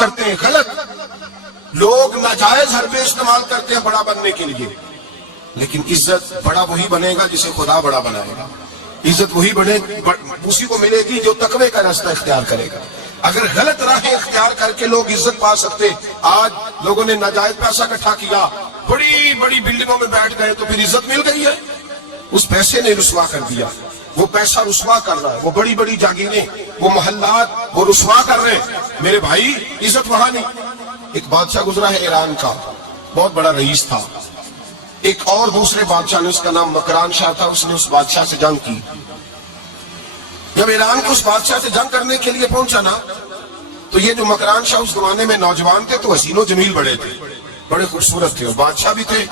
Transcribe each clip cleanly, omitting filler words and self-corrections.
کرتے ہیں غلط. لوگ ناجائز حربے استعمال کرتے ہیں بڑا بننے کے لیے، لیکن عزت بڑا وہی بنے گا جسے خدا بڑا بنائے گا. عزت وہی اسی کو ملے گی جو تقوی کا راستہ اختیار کرے گا. اگر غلط راہیں اختیار کر کے لوگ عزت پا سکتے، آج لوگوں نے ناجائز پیسہ اکٹھا کیا، بڑی بڑی بلڈنگوں میں بیٹھ گئے تو پھر عزت مل گئی ہے. اس پیسے نے رسوا کر دیا، وہ پیسہ رسوا کر رہا ہے، وہ بڑی بڑی جاگیریں، وہ محلات وہ رسوا کر رہے ہیں. میرے بھائی عزت وہاں نہیں. ایک بادشاہ گزرا ہے ایران کا، بہت بڑا رئیس تھا. ایک اور دوسرے بادشاہ نے، اس کا نام مکران شاہ تھا، اس نے اس بادشاہ سے جنگ کی. جب ایران کو اس بادشاہ سے جنگ کرنے کے لیے پہنچا نا، تو یہ جو مکران شاہ اس زمانے میں نوجوان تھے تو حسین و جمیل بڑے تھے، بڑے خوبصورت تھے، اور بادشاہ بھی تھے.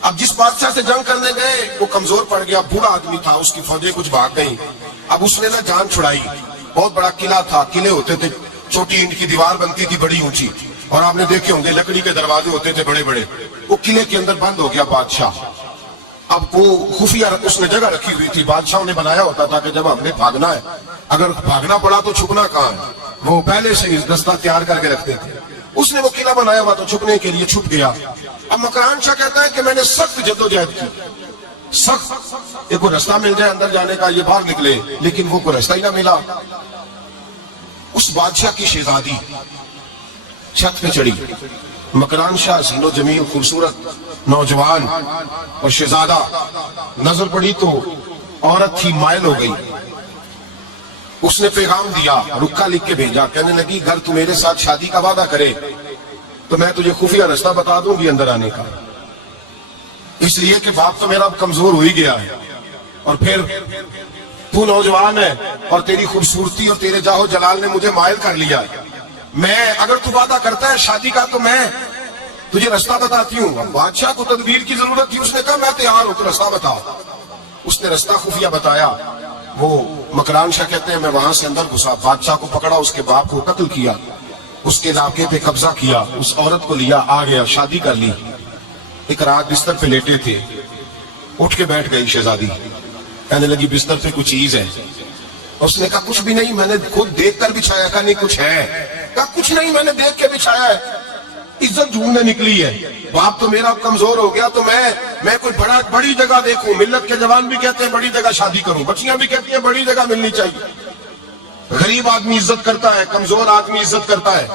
اب جس بادشاہ سے جنگ کرنے گئے وہ کمزور پڑ گیا، بوڑھا آدمی تھا، اس کی فوجیں کچھ بھاگ گئیں. اب اس نے نا جان چھڑائی. بہت بڑا قلعہ تھا، قلعے ہوتے تھے، چھوٹی اینٹ کی دیوار بنتی تھی بڑی اونچی، اور آپ نے دیکھے ہوں گے لکڑی کے دروازے ہوتے تھے بڑے بڑے. وہ قلعے کے اندر بند ہو گیا بادشاہ. اب وہ خفیہ اس نے جگہ رکھی ہوئی تھی، بادشاہوں نے بنایا ہوتا تھا کہ جب ہم نے بھاگنا ہے، اگر بھاگنا پڑا تو چھپنا کہاں ہے، وہ پہلے سے دستہ تیار کر کے رکھتے تھے. اس نے وہ قلعہ بنایا ہوا تو چھپنے کے لیے چھپ گیا. اب مکران شاہ کہتا ہے کہ میں نے سخت جدوجہد کی، سخت، ایک کوئی راستہ مل جائے اندر جانے کا، یہ باہر نکلے، لیکن وہ کوئی راستہ ہی نہ ملا. اس بادشاہ کی شہزادی چھت پہ چڑھی. مکران شاہ حسین و جمیل، خوبصورت نوجوان اور شہزادہ، نظر پڑی تو عورت تھی، مائل ہو گئی. اس نے پیغام دیا، رکا لکھ کے بھیجا، کہنے لگی اگر تو میرے ساتھ شادی کا وعدہ کرے تو میں تجھے خفیہ راستہ بتا دوں گی اندر آنے کا. اس لیے کہ باپ تو میرا کمزور ہو ہی گیا ہے، اور پھر تو نوجوان ہے اور تیری خوبصورتی اور تیرے جاہ و جلال نے مجھے مائل کر لیا. میں اگر تو وعدہ کرتا ہے شادی کا تو میں تجھے راستہ بتاتی ہوں. بادشاہ کو تدبیر کی ضرورت تھی، اس نے کہا میں تیار ہوں، تو راستہ بتا. اس نے راستہ خفیہ بتایا. وہ مکران شاہ کہتے ہیں میں وہاں سے اندر گھسا، بادشاہ کو پکڑا، اس کے باپ کو قتل کیا، اس کے علاقے پہ قبضہ کیا، اس عورت کو لیا، آ گیا، شادی کر لی. ایک رات بستر پہ لیٹے تھے، اٹھ کے بیٹھ گئی شہزادی. کہنے لگی بستر پہ کچھ چیز ہے. اس نے کہا کچھ بھی نہیں، میں نے خود دیکھ کر بچھایا. کہا نہیں کچھ ہے. کہا کچھ نہیں، میں نے دیکھ کے بچھایا ہے. عزت ڈھونڈنے نکلی ہے. باپ تو میرا کمزور ہو گیا تو میں کوئی بڑی جگہ دیکھوں. ملت کے جوان بھی کہتے ہیں بڑی جگہ شادی کروں، بچیاں بھی کہتی ہیں بڑی جگہ ملنی چاہیے. غریب آدمی عزت کرتا ہے، کمزور آدمی عزت کرتا ہے.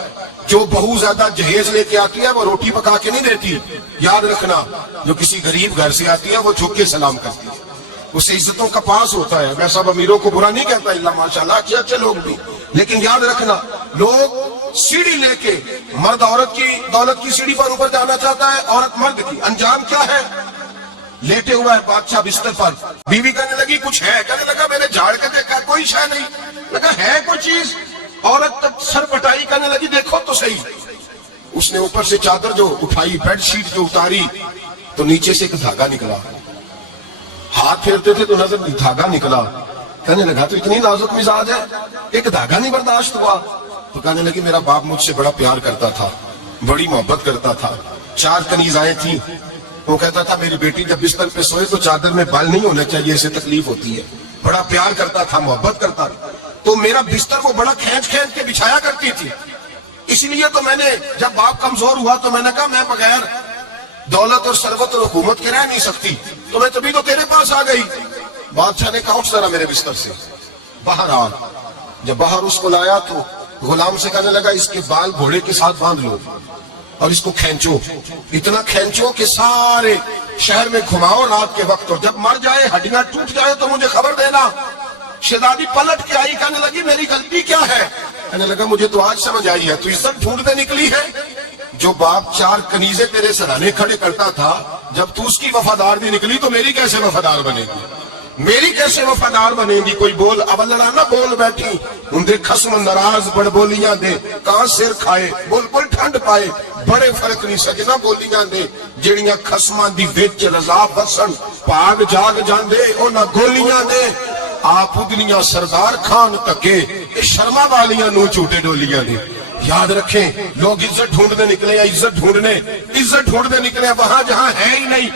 جو بہو زیادہ جہیز لے کے آتی ہے وہ روٹی پکا کے نہیں دیتی. یاد رکھنا، جو کسی غریب گھر سے آتی ہے وہ جھک کے سلام کرتی ہے، اس سے عزتوں کا پاس ہوتا ہے. میں سب امیروں کو برا نہیں کہتا، اللہ ماشاءاللہ اچھے اچھے لوگ بھی، لیکن یاد رکھنا لوگ سیڑھی لے کے، مرد عورت کی دولت کی سیڑھی پر اوپر جانا چاہتا ہے، عورت مرد کی. انجام کیا ہے؟ لیٹے ہوا ہے بادشاہ بستر پر. بیوی کہنے لگی کچھ ہے. کہنے لگا میں نے جھاڑ کے دیکھا کوئی شے نہیں. لگا ہے کوئی چیز. عورت تک سر پٹائی، کہنے لگی دیکھو تو صحیح. اس نے اوپر سے چادر جو اٹھائی، بیڈ شیٹ جو اتاری، تو نیچے سے ایک دھاگا نکلا. ہاتھ پھیرتے تھے تو نظر دھاگا نکلا. کہنے لگا تو اتنی نازک مزاج ہے، ایک دھاگا نہیں برداشت ہوا. تو کہنے لگی میرا باپ مجھ سے بڑا پیار کرتا تھا، بڑی محبت کرتا تھا. 4 کنیزائیں تھیں. وہ کہتا تھا میری بیٹی جب بستر پہ سوئے تو چادر میں بال نہیں ہونے چاہیے، اسے تکلیف ہوتی ہے. بڑا پیار کرتا تھا، محبت کرتا تھا. تو میرا بستر وہ بڑا کھینچ کھینچ کے بچھایا کرتی تھی. اس لیے تو میں نے جب باپ کمزور ہوا تو میں نے کہا میں بغیر دولت اور ثروت اور حکومت کے رہ نہیں سکتی، تو میں تبھی تو تیرے پاس آ گئی. بادشاہ نے کہا اٹھ ذرا میرے بستر سے باہر آ. جب باہر اس کو لایا تو غلام سے کہنے لگا اس کے بال گھوڑے کے ساتھ باندھ لو اور اس کو کھینچو، اتنا کھینچو کہ سارے شہر میں گھماؤ رات کے وقت، اور جب مر جائے ہڈیاں ٹوٹ جائے تو مجھے خبر دینا. شہزادی پلٹ کے آئی، کہنے لگی میری غلطی کیا ہے؟ کہنے لگا مجھے تو آج سمجھ آئی ہے، تو عزت ڈھونڈنے نکلی ہے. جو باپ 4 کنیزیں تیرے سرانے کھڑے کرتا تھا، جب تو اس کی وفادار نہیں نکلی تو میری کیسے وفادار بنے گی؟ میری کیسے وفادار بنے گی؟ کوئی بول اولڑا نہ بول بیٹھی اندے خصم ناراض بڑ بولیاں دے، کہاں سر کھائے بلبل ٹھنڈ پائے. بڑے فرق نہیں سکنا بولیاں دے جڑیاں خصماں دی وچ رضا بسن، پاگ جاگ جاندے انہاں گولیاں دے. آپ ادنیاں سردار خان تکے شرما والیاں نو چوٹے ڈولیاں دے. یاد رکھیں لوگ عزت ڈھونڈنے نکلے ہیں، عزت ڈھونڈنے نکلے ہیں وہاں جہاں ہے ہی نہیں.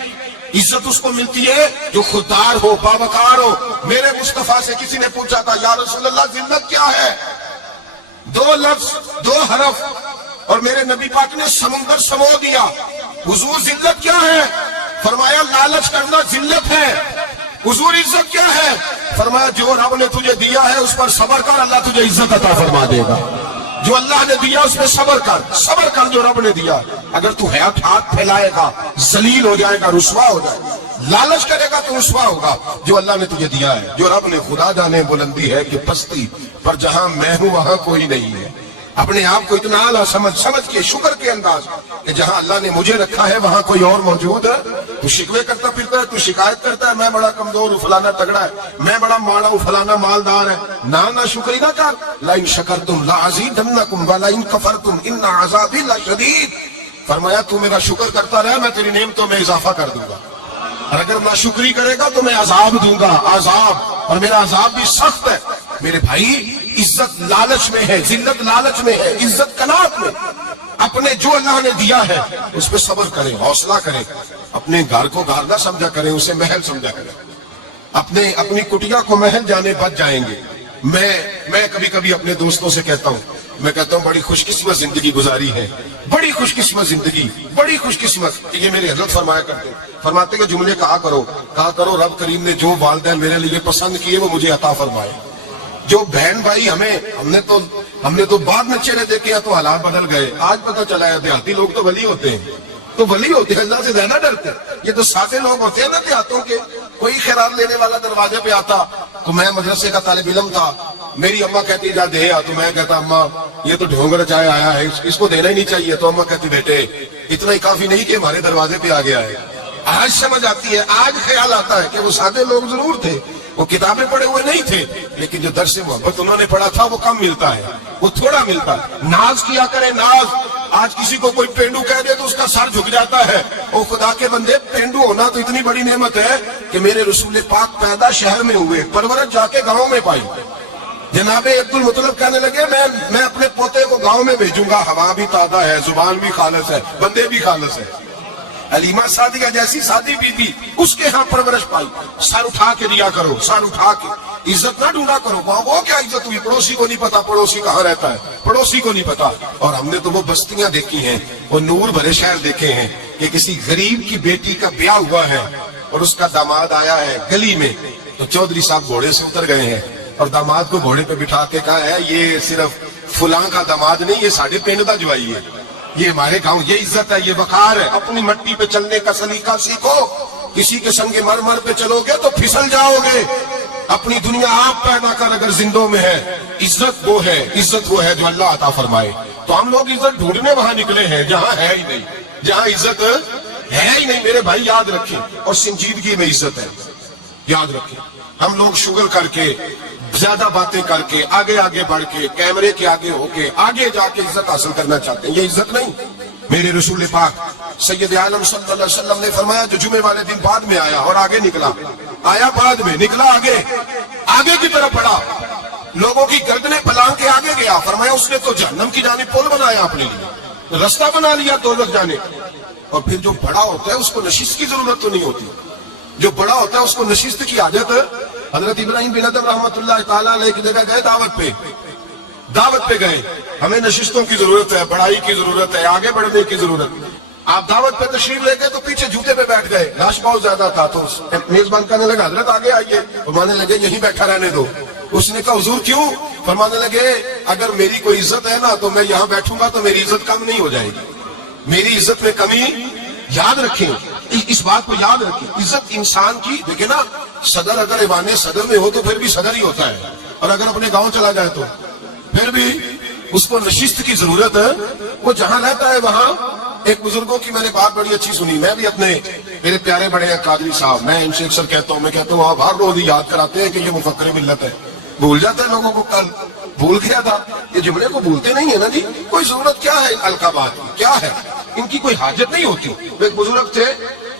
عزت اس کو ملتی ہے جو خوددار ہو، باوقار ہو. میرے مصطفیٰ سے کسی نے پوچھا تھا یا رسول اللہ ذلت کیا ہے؟ 2 لفظ 2 حرف اور میرے نبی پاک نے سمندر سمو دیا. حضور ذلت کیا ہے؟ فرمایا لالچ کرنا ذلت ہے. حضور عزت کیا ہے؟ فرمایا جو رب نے تجھے دیا ہے اس پر صبر کر, اللہ تجھے عزت عطا فرما دے گا. جو اللہ نے دیا اس پہ صبر کر جو رب نے دیا. اگر تو ہاتھ پھیلائے گا ذلیل ہو جائے گا, رسوا ہو جائے گا. لالچ کرے گا تو رسوا ہوگا. جو اللہ نے تجھے دیا ہے, جو رب نے, خدا جانے بلندی ہے کہ پستی پر جہاں میں ہوں وہاں کوئی نہیں ہے. اپنے آپ کو اتنا اعلیٰ سمجھ کے شکر کے انداز کہ جہاں اللہ نے مجھے رکھا ہے وہاں کوئی اور موجود ہے. تو شکوے کرتا پھرتا ہے, تو شکایت کرتا ہے میں بڑا کمزور ہوں, فلانا تگڑا ہے, میں بڑا ماڑا ہوں, فلانا مالدار ہے. نہ شکری نہ کر. لئن شکرتم لازیدنکم ولئن کفرتم ان عذابی لشدید. فرمایا تو میرا شکر کرتا رہے, میں تیری نعمتوں میں اضافہ کر دوں گا. اور اگر ناشکری کرے گا تو میں عذاب دوں گا, عذاب, اور میرا عذاب بھی سخت ہے. میرے بھائی عزت لالچ میں ہے, ذلت لالچ میں ہے, عزت قناعت میں. اپنے جو اللہ نے دیا ہے اس پہ صبر کریں, حوصلہ کریں. اپنے گھر کو گھر نہ سمجھا کریں, اسے محل سمجھا کریں. اپنی کٹیا کو محل جانے بچ جائیں گے. میں کبھی کبھی اپنے دوستوں سے کہتا ہوں بڑی خوش قسمت زندگی گزاری ہے, بڑی خوش قسمت زندگی, بڑی خوش قسمت. یہ میرے حضرت فرماتے کہ جملے کہا کرو رب کریم نے جو والدین میرے لیے پسند کیے وہ مجھے عطا فرمائے. جو بہن بھائی ہم نے تو بعد میں چہرے دیکھے تو حالات بدل گئے. آج پتہ چلا ہے دیہاتی لوگ تو ولی ہوتے ہیں, اللہ سے زیادہ ڈرتے ہیں. یہ تو سادے لوگ ہوتے ہیں نا دیہاتوں کے. کوئی خیرات لینے والا دروازے پہ آتا تو میں مدرسے کا طالب علم تھا, میری اماں کہتی جا دے, تو میں کہتا اماں یہ تو ڈھونگر چائے آیا ہے, اس کو دینا ہی نہیں چاہیے. تو اماں کہتی بیٹے اتنا ہی کافی نہیں کہ ہمارے دروازے پہ آ گیا ہے. آج سمجھ آتی ہے, آج خیال آتا ہے کہ وہ سادے لوگ ضرور تھے, وہ کتابیں پڑھے ہوئے نہیں تھے, لیکن جو درس محبت انہوں نے پڑھا تھا وہ کم ملتا ہے, وہ تھوڑا ملتا ہے. ناز کیا کرے, ناز. آج کسی کو کوئی پینڈو کہہ دے تو اس کا سر جھک جاتا ہے. او خدا کے بندے, پینڈو ہونا تو اتنی بڑی نعمت ہے کہ میرے رسول پاک پیدا شہر میں ہوئے, پرورش جا کے گاؤں میں پائی. جناب عبدالمطلب کہنے لگے میں اپنے پوتے کو گاؤں میں بھیجوں گا, ہوا بھی تازہ ہے, زبان بھی خالص ہے, بندے بھی خالص ہے. علیمہ سعدیہ جیسی سادی بیوی, اس کے ہاں پرورش پائی. سر اٹھا کے دیا کرو, سر اٹھا کے. عزت نہ ڈھونڈا کرو, وہ کیا عزت ہوئی, پڑوسی کو نہیں پتا پڑوسی کہاں رہتا ہے, پڑوسی کو نہیں پتا. اور ہم نے تو وہ بستیاں دیکھی ہیں, وہ نور بھرے شہر دیکھے ہیں کہ کسی غریب کی بیٹی کا بیاہ ہوا ہے اور اس کا داماد آیا ہے گلی میں, تو چودھری صاحب گھوڑے سے اتر گئے ہیں اور داماد کو گھوڑے پہ بٹھا کے کہا ہے یہ صرف فلاں کا داماد نہیں, یہ ساڑھے پنڈ کا جوائی ہے, یہ ہمارے گاؤں, یہ عزت ہے, یہ وقار ہے. اپنی مٹی پہ چلنے کا سلیقہ سیکھو. کسی کے سنگ مرمر پہ چلو گے تو پھسل جاؤ گے. اپنی دنیا آپ پیدا کر اگر زندوں میں ہے. عزت وہ ہے جو اللہ عطا فرمائے. تو ہم لوگ عزت ڈھونڈنے وہاں نکلے ہیں جہاں ہے ہی نہیں, جہاں عزت ہے ہی نہیں. میرے بھائی یاد رکھیں, اور سنجیدگی میں عزت ہے, یاد رکھیں. ہم لوگ شغل کر کے, زیادہ باتیں کر کے, آگے بڑھ کے, کیمرے کے آگے ہو کے, آگے جا کے عزت حاصل کرنا چاہتے ہیں. یہ عزت نہیں. میرے رسول پاک سید عالم صلی اللہ علیہ وسلم نے فرمایا جو جمعے والے دن بعد میں آیا اور آگے نکلا, آیا بعد میں, نکلا آگے کی طرف بڑھا, لوگوں کی گردنیں پلانگ کے آگے گیا. فرمایا اس نے تو جہنم کی جانب پل بنایا اپنے لیے, رستہ بنا لیا دوزخ جانے. اور پھر جو بڑا ہوتا ہے اس کو نشست کی ضرورت تو نہیں ہوتی. جو بڑا ہوتا ہے اس کو نشست کی عادت. حضرت ابراہیم بن ادم رحمۃ اللہ تعالیٰ علیہ کی جگہ گئے دعوت پہ گئے. ہمیں نشستوں کی ضرورت ہے, بڑائی کی ضرورت ہے, آگے بڑھنے کی ضرورت. آپ دعوت پہ تشریف لے گئے تو پیچھے جوتے پہ بیٹھ گئے, رش بہت زیادہ تھا. تو میزبان کہنے لگا حضرت آگے آئیے. فرمانے لگے یہیں بیٹھا رہنے دو. اس نے کہا حضور کیوں؟ فرمانے لگے اگر میری کوئی عزت ہے نا تو میں یہاں بیٹھوں گا تو میری عزت کم نہیں ہو جائے گی. میری عزت میں کمی, یاد رکھیں اس بات کو, یاد رکھیں. عزت انسان کی, دیکھیں نا, صدر اگر ایوان صدر میں ہو تو پھر بھی صدر ہی ہوتا ہے, اور اگر اپنے گاؤں چلا جائے تو پھر بھی اس کو نشست کی ضرورت ہے. وہ جہاں رہتا ہے وہاں. ایک بزرگوں کی میں نے بات بڑی اچھی سنی. میں بھی میرے پیارے بڑے ہیں قادری صاحب, میں ان سے اکثر کہتا ہوں آپ ہر روز یاد کراتے ہیں کہ یہ مفکر ملت ہے. بھول جاتا ہے لوگوں کو, کل بھول گیا تھا. یہ جملے کو بھولتے نہیں ہے نا جی. کوئی ضرورت کیا ہے القابات کی, کیا ہے, ان کی کوئی حاجت نہیں ہوتی. ایک بزرگ تھے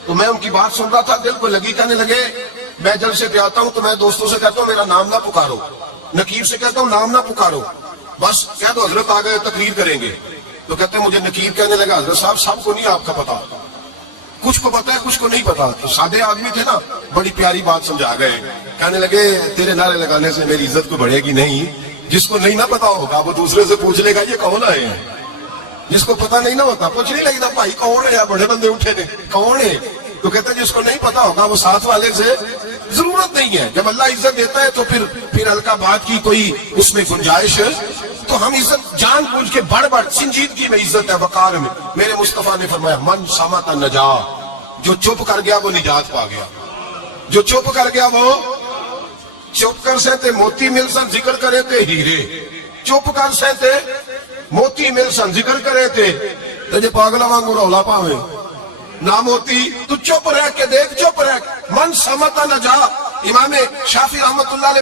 تو میں ان کی بات سن رہا تھا, دل کو لگی. کہنے لگے میں جب سے پہ آتا ہوں تو میں دوستوں سے کہتا ہوں میرا نام نہ پکارو, نقیب سے کہتا ہوں نام نہ پکارو, بس کہہ دو حضرت آ گئے تقریر کریں گے. تو کہتے ہیں مجھے نقیب کہنے لگا حضرت صاحب سب کو نہیں آپ کا پتا, کچھ کو پتا ہے کچھ کو نہیں پتا. تو سادے آدمی تھے نا, بڑی پیاری بات سمجھا گئے. کہنے لگے تیرے نعرے لگانے سے میری عزت کو بڑھے گی نہیں, جس کو نہیں نہ پتا ہوگا وہ دوسرے سے پوچھ لے گا یہ کون آئے ہیں, جس کو پتہ نہیں نہ ہوتا کچھ نہیں لگتا بھائی کون ہے, بڑے بندے اٹھے نے کون ہے, تو کہتا ہے جس کو نہیں پتا ہوگا وہ ساتھ والے سے ضرورت نہیں ہے. جب اللہ عزت دیتا ہے تو پھر ہلکا بات کی کوئی اس میں گنجائش ہے. تو ہم عزت جان بوجھ کے بڑھ سنجیدگی میں عزت ہے, وقار میں. میرے مصطفیٰ نے فرمایا من صمت نجا, جو چپ کر گیا وہ نجات پا گیا. جو چپ کر گیا وہ چپ کر سہتے موتی مل سن ذکر کرے تے ہیرے, چپ کر سہتے موتی مل سن ذکر کرے تے جے پاگلا وانگو رولا پاویں نہ موتی. تو چپ رہ کے دیکھ, چپ رہ. من سمت نجا. امام شافعی رحمت اللہ علیہ